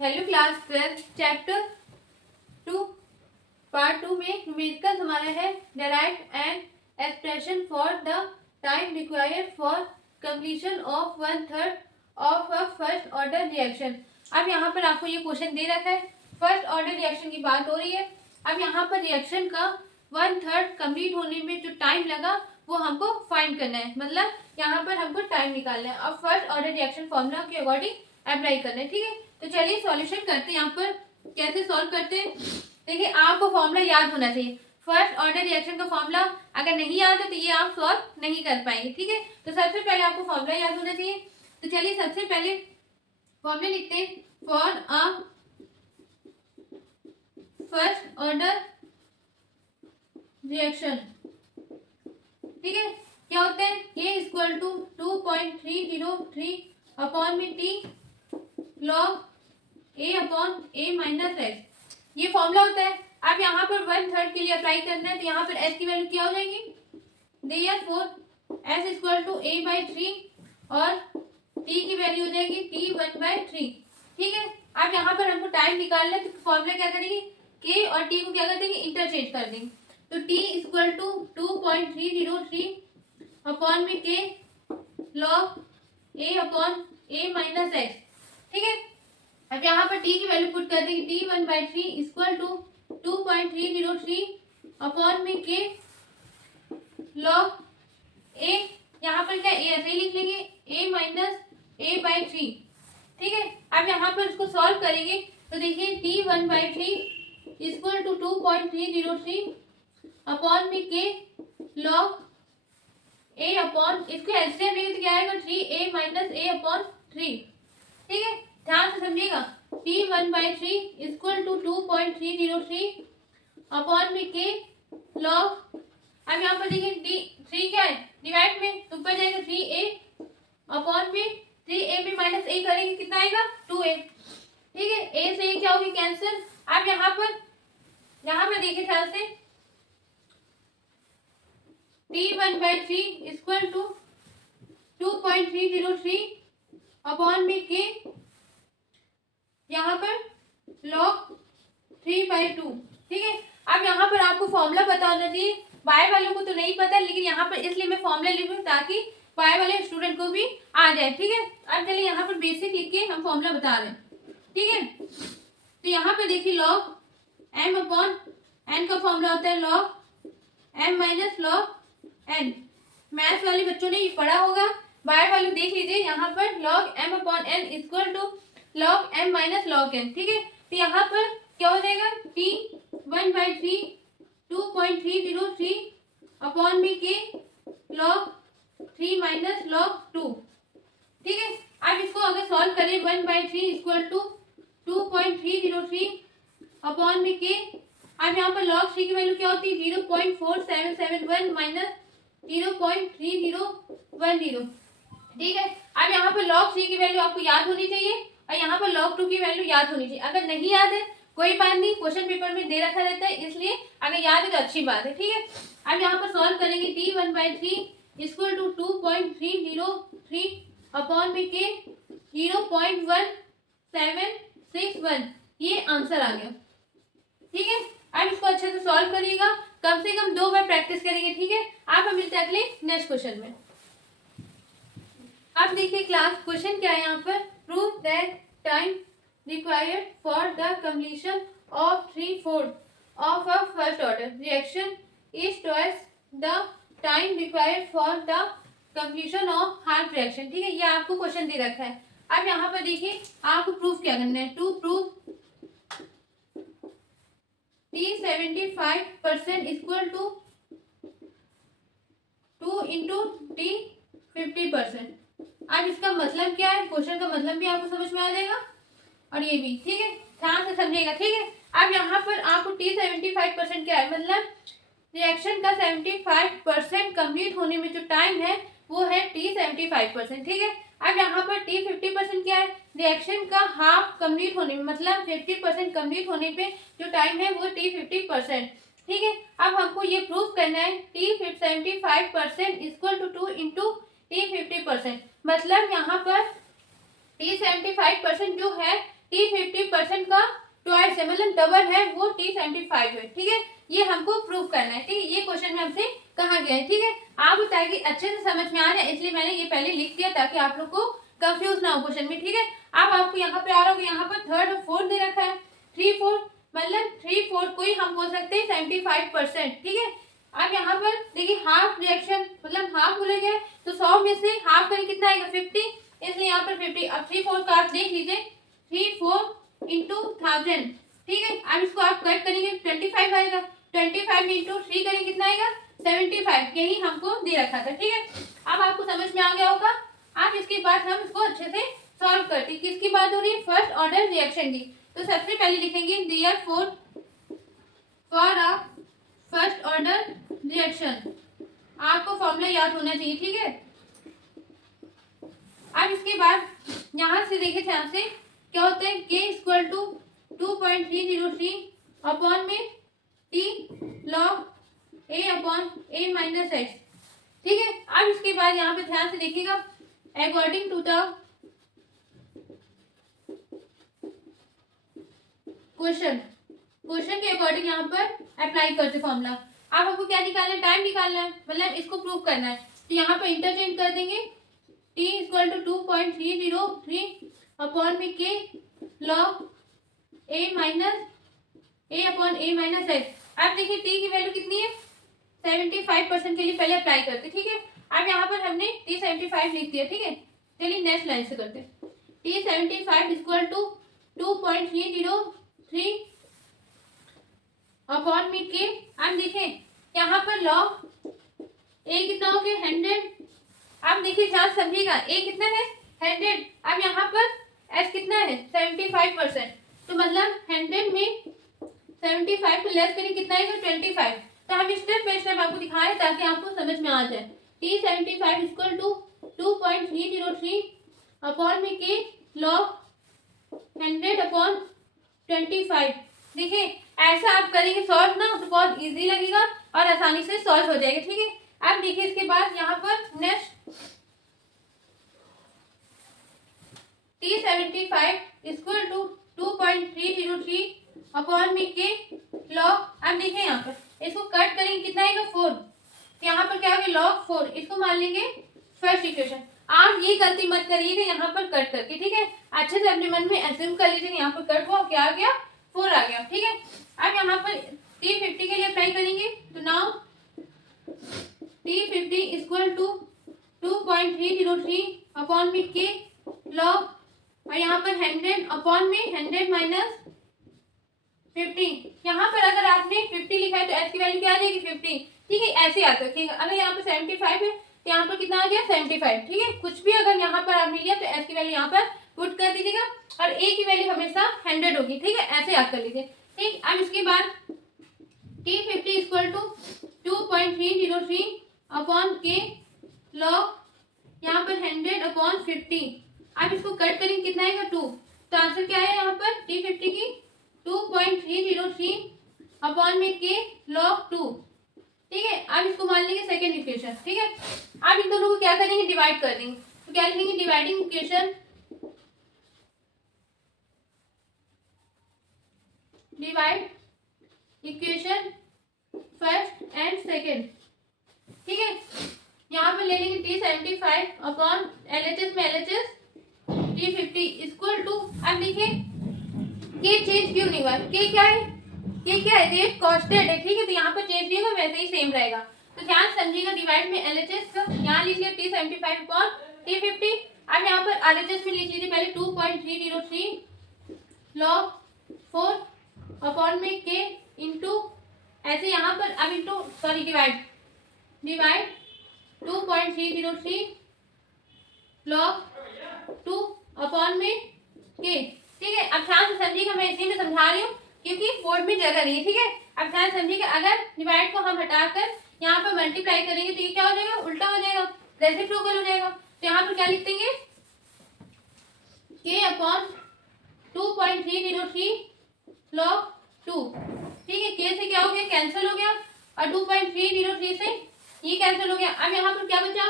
Hello class 12 chapter 2 part 2 में numerical हमारा है derive an expression for the time required for completion of 1/3 of a first order reaction. अब यहाँ पर आपको ये क्वेश्चन दे रखा है, फर्स्ट ऑर्डर रिएक्शन की बात हो रही है। अब यहाँ पर रिएक्शन का 1/3 कंप्लीट होने में जो टाइम लगा वो हमको फाइंड करना है, मतलब यहाँ पर हमको टाइम निकालना है। अब फर्स्ट ऑर्डर रिएक्शन फॉर्मूला के अकॉर्डिंग अप्लाई करना है, ठीक है। तो चलिए सॉल्यूशन करते हैं। यहाँ पर कैसे सॉल्व करते हैं, देखिए आपको फॉर्मूला याद होना चाहिए। फर्स्ट ऑर्डर रिएक्शन का फॉर्मूला अगर नहीं याद है तो ये आप सॉल्व नहीं कर पाएंगे, ठीक है। तो सबसे पहले आपको फॉर्मूला याद होना चाहिए। तो चलिए सबसे पहले फॉर्मूला लिखते हैं for a first order reaction, ठीक है। क्या होता है, k इक्वल टू 2.303 अपॉन में t log a upon a minus x, ये फॉर्मूला होता है। अब यहाँ पर 1/3 के लिए अप्लाई करना है, तो यहाँ पर s की वैल्यू क्या हो जाएगी, therefore s equal to a/3 और t की वैल्यू हो जाएगी t 1/3, ठीक है। अब यहाँ पर हमको टाइम निकालना है, तो फॉर्मूला क्या करेंगे, k और t को क्या कर देंगे, इंटरचेंज कर देंगे। तो t इक्वल टू 2.303 अपॉन में k log a upon a minus x, ठीक है। अब यहाँ पर t की वैल्यू पुट कर देंगे, t 1/3 इक्वल टू 2.303 अपॉन में k लॉग a, यहाँ पर क्या a ऐसे ही लिख लेंगे, a माइनस a/3, ठीक है। अब यहाँ पर इसको सॉल्व करेंगे तो देखिए t 1/3 इक्वल टू 2.303 अपॉन में k लॉग a अपॉन, इसको एलसीएम लेंगे तो क्या आएगा, 3a माइनस a अपॉन 3, ठीक है। ध्यान से समझिएगा, t 1/3 इक्वल टू 2.303 अपॉन में k लॉग, अब यहाँ पर देखिए d 3 क्या है डिवाइड में, तो ऊपर जाएगा 3a अपॉन में 3a में माइनस a करेंगे कितना आएगा 2a, ठीक है। a से a क्या होगी कैंसिल। अब यहाँ पर देखिए ध्यान से, t 1/3 इक्वल टू 2.303 अपॉन में k, यहाँ पर लॉग 3/2, ठीक है। अब यहाँ पर आपको फॉर्मूला पता होना चाहिए, बाय वालों को तो नहीं पता, लेकिन यहाँ पर इसलिए मैं फॉर्मूला लिख रही हूँ ताकि बाय वाले स्टूडेंट को भी आ जाए, ठीक है। अब चलिए यहाँ पर बेसिक लिख के हम फॉर्मूला बता रहे हैं, ठीक है। तो यहाँ पर देखिए लॉग m अपॉन n का फॉर्मूला होता है log m minus log n। Maths वाले बच्चों ने ये पढ़ा होगा, बाय वाले देख लीजिए, यहाँ पर log m upon n equal to log m minus log n, ठीक है। तो यहाँ पर क्या हो जाएगा, t 1/3 2.303 अपॉन में k लॉग 3 माइनस लॉग 2, ठीक है। अब इसको अगर सॉल्व करें 1/3 इक्वल टू 2.303 अपॉन में k, अब यहाँ पर लॉग 3 की वैल्यू क्या होती है, 0.4771 माइनस 0.3010, ठीक है। अब यहाँ पर लॉग 3 की वैल्यू आपको याद होनी चाहिए और यहाँ पर log 2 की वैल्यू याद होनी चाहिए। अगर नहीं याद है कोई बात नहीं, क्वेश्चन पेपर में दे रखा रहता है, इसलिए अगर याद है तो अच्छी बात है, ठीक है। अब यहाँ पर सॉल्व करेंगे t 1/3 इक्वल टू 2.303 अपॉन में k 0.1761, ये आंसर आ गया, ठीक है। अब इसको अच्छे से सॉल्व करिएगा, कम से कम 2 बार प्रैक्टिस करेंगे, ठीक है। आप हम मिलते हैं अगले नेक्स्ट क्वेश्चन में। अब देखिए क्लास क्वेश्चन क्या है यहाँ पर, prove that time required for the completion of 3/4 of a first order reaction is twice the time required for the completion of half reaction, ठीक है। ये आपको क्वेश्चन दे रखा है। अब यहाँ पर देखिए आपको प्रूफ क्या करना है, to prove t 75% equal to 2 into t 50%। अब इसका मतलब क्या है, क्वेश्चन का मतलब भी आपको समझ में आ जाएगा और ये भी, ठीक है। ध्यान से समझिएगा, ठीक है। अब यहाँ पर आपको t 75% क्या है, मतलब रिएक्शन का 75% कंप्लीट होने में जो टाइम है वो है t 75%, ठीक है। अब यहाँ पर t 50% क्या है, रिएक्शन का हाफ कंप्लीट होने में, मतलब 50% कंप्लीट होने पे जो टाइम है वो t 50%, ठीक है। अब हमको ये प्रूफ करना है t 75% equal to 2 into t 50%, मतलब यहाँ पर t 75% जो है T50% का ट्वाइस है, मतलब डबल है, वो T75 है। ठीक है, ये हमको प्रूव करना है। ठीक है, ये क्वेश्चन में हमसे कहा गया है। ठीक है, आप ताकि अच्छे से समझ में आ जाए इसलिए मैंने ये पहले लिख दिया ताकि आप लोग को कंफ्यूज ना हो क्वेश्चन में। ठीक है, अब आपको यहाँ पे आ रहा होगा, यहाँ पर थर्ड और फोर्थ दे रखा है। 3/4 मतलब 3/4 को ही हम बोल सकते हैं 75%। ठीक है, अब यहाँ पर देखिए हाफ रिएक्शन मतलब हाफ बोला गया है, तो 100 में से हाफ करें कितना आएगा 50, इसलिए यहाँ पर 50। अब 3/4 का आप देख लीजिए, 3/4 इंटू 1000। ठीक है, अब इसको आप कट करेंगे 25 आएगा, 25 इंटू 3 करेंगे कितना आएगा 75, यही हमको दे रखा था। ठीक है, अब आपको समझ में आ गया होगा। अब इसके बाद हम इसको अच्छे से सॉल्व करते हैं। किसकी बात हो रही है, फर्स्ट ऑर्डर रिएक्शन की। तो सबसे पहले लिखेंगे therefore for a first order reaction, आपको फॉर्मूला याद होना चाहिए। ठीक है, अब इसके बाद यहां से देखिए ध्यान से क्या होता है, k इक्वल टू 2.303 अपॉन में t log a upon a minus x। ठीक है, अब इसके बाद यहाँ पे ध्यान से देखिएगा, अकॉर्डिंग टू द क्वेश्चन के अकॉर्डिंग यहाँ पर अप्लाई करते फॉर्मूला। अब आपको क्या निकालना है, टाइम निकालना है, मतलब इसको प्रूव करना है। तो यहाँ पर इंटरचेंज कर देंगे, t इक्वल टू 2.303 अपॉन में k log a upon a minus x। अब देखिए t की वैल्यू कितनी है 75% के लिए पहले अप्लाई करते। ठीक है, अब यहाँ पर हमने T75 लिख दिया। ठीक है, चलिए नेक्स्ट लाइन से करते, T75 इक्वल टू 2.303 अपॉन में k। अब देखें यहाँ पर log a कितना हो गया 100। अब देखिए ध्यान समझिएगा, a कितना है 100, अब यहाँ पर s कितना है 75%, तो मतलब 100 में 75 को लेस करें कितना आएगा 25। तो हम स्टेप बाय स्टेप आपको दिखाएं ताकि आपको समझ में आ जाए। T75 इक्वल टू 2.303 अपॉन में k log 100 अपॉन 25। देखिए ऐसा आप करेंगे सॉल्व ना तो बहुत इजी लगेगा और आसानी से सॉल्व हो जाएगा। ठीक है, अब देखिए इसके बाद यहाँ पर next T75 equal to 2.303 upon में k log। अब देखिए यहाँ पर इसको कट करेंगे कितना आएगा 4, तो यहाँ पर क्या होगा log 4, इसको मान लेंगे फर्स्ट इक्वेशन। आप ये गलती मत करिएगा यहाँ पर कट करके। ठीक है, अच्छे से अपने मन में एज्यूम कर लीजिए यहाँ पर कट हुआ क्या आ गया 4 आ गया। ठीक है, अब यहाँ पर T50 के लिए अप्लाई करेंगे, तो now T50 equal to 2.303 upon में k log, और यहाँ पर 100 अपॉन में 100 माइनस 50। यहाँ पर अगर आपने 50 लिखा है तो s की वैल्यू क्या आ जाएगी 50। ठीक है, ऐसे आता है। ठीक है, अगर यहाँ पर 75 है तो यहाँ पर कितना आ गया 75। ठीक है, कुछ भी अगर यहाँ पर आपने लिया तो s की वैल्यू यहाँ पर पुट कर दीजिएगा और a की वैल्यू हमेशा 100 होगी। ठीक है, ऐसे याद कर लीजिए। ठीक, अब इसके बाद T50 equal to 2.303 upon k log यहाँ पर 100 अपॉन 50। अब इसको कट करेंगे कितना आएगा 2, तो आंसर क्या है यहाँ पर T50 की 2.303 अपॉन में k log 2। ठीक है, अब इसको मान लेंगे सेकेंड इक्वेशन। ठीक है, अब इन दोनों को क्या करेंगे डिवाइड कर देंगे, तो क्या लिखेंगे dividing equation, divide equation first and second. ठीक है, यहाँ पर ले लेंगे T75 अपॉन LHS में LHS T50 इक्वल टू, अब देखिए ये चेंज क्यों नहीं हुआ, के क्या है, के क्या है रेट कॉस्टेड है। ठीक है, तो यहाँ पर चेंज नहीं होगा, वैसे ही सेम रहेगा। तो ध्यान समझिएगा, डिवाइड में LHS का यहाँ लिख लिया T75 अपॉन T50। अब यहाँ पर LHS में लिख लीजिए पहले 2.303 log 4 अपॉन में k इंटू ऐसे यहाँ पर अब into sorry divide 2.303 log 2 upon में k। ठीक है, अब ध्यान से समझिएगा, मैं इसी में समझा रही हूँ क्योंकि बोर्ड में जगह नहीं है। ठीक है, अब ध्यान समझिएगा, अगर डिवाइड को हम हटाकर यहाँ पर मल्टीप्लाई करेंगे तो ये क्या हो जाएगा उल्टा हो जाएगा, रेसिप्रोकल हो जाएगा। तो यहाँ पर क्या लिख देंगे k अपॉन 2.303 log 2। ठीक है, k से क्या हो गया कैंसिल हो गया और 2.303 से ये कैंसिल हो गया। अब यहाँ पर क्या बचा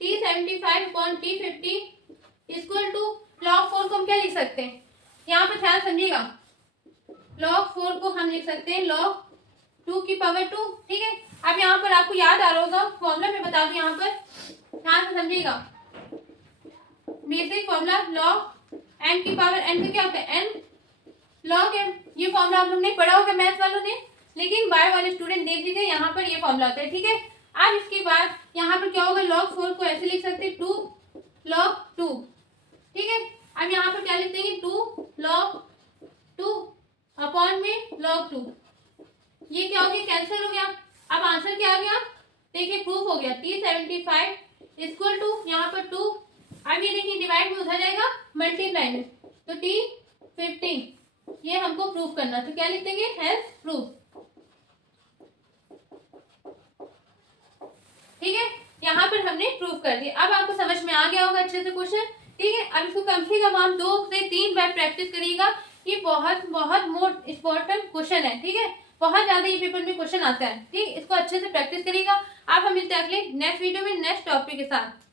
T75 upon T50 equal to log 4 को हम क्या लिख सकते हैं यहाँ पर ध्यान समझिएगा, log 4 को हम लिख सकते हैं log 2 की पावर 2, ठीक है। अब यहाँ पर आपको याद आ रहा होगा फॉर्मूला मैं बता दूं, यहाँ पर ध्यान से समझिएगा, बेसिक फॉर्मूला log n की पावर n का क्या होता है n log m। ये फॉर्मूला आप लोग ने पढ़ा होगा मैथ वालों ने, लेकिन बायो वाले स्टूडेंट देख लीजिए, यहाँ पर ये फॉर्मूला होता है, ठीक है। अब इसके बाद यहाँ पर क्या होगा, log 4 को ऐसे लिख सकते हैं 2 log 2, ठीक है। अब यहाँ पर क्या लिखते हैं 2 log 2 अपॉन में log 2, ये क्या हो गया, कैंसिल हो गया। अब आंसर क्या आ गया, देखिए प्रूफ हो गया, T75 इक्वल टू यहाँ पर 2, अब ये देखिए डिवाइड में उधर जाएगा मल्टीप्लाई में, तो T15 ये हमको प्रूफ करना, तो क्या लिख देंगे हैज प्रूफ, ठीक है। यहाँ पर हमने प्रूफ कर दिया। अब आपको समझ में आ गया होगा अच्छे से क्वेश्चन, ठीक है। अब इसको कम से कम आप 2 से 3 बार प्रैक्टिस करिएगा, ये बहुत बहुत मोस्ट इम्पोर्टेंट क्वेश्चन है, ठीक है। बहुत ज्यादा ये पेपर में क्वेश्चन आता है, ठीक। इसको अच्छे से प्रैक्टिस करिएगा। अब हम मिलते हैं अगले नेक्स्ट वीडियो में नेक्स्ट टॉपिक के साथ।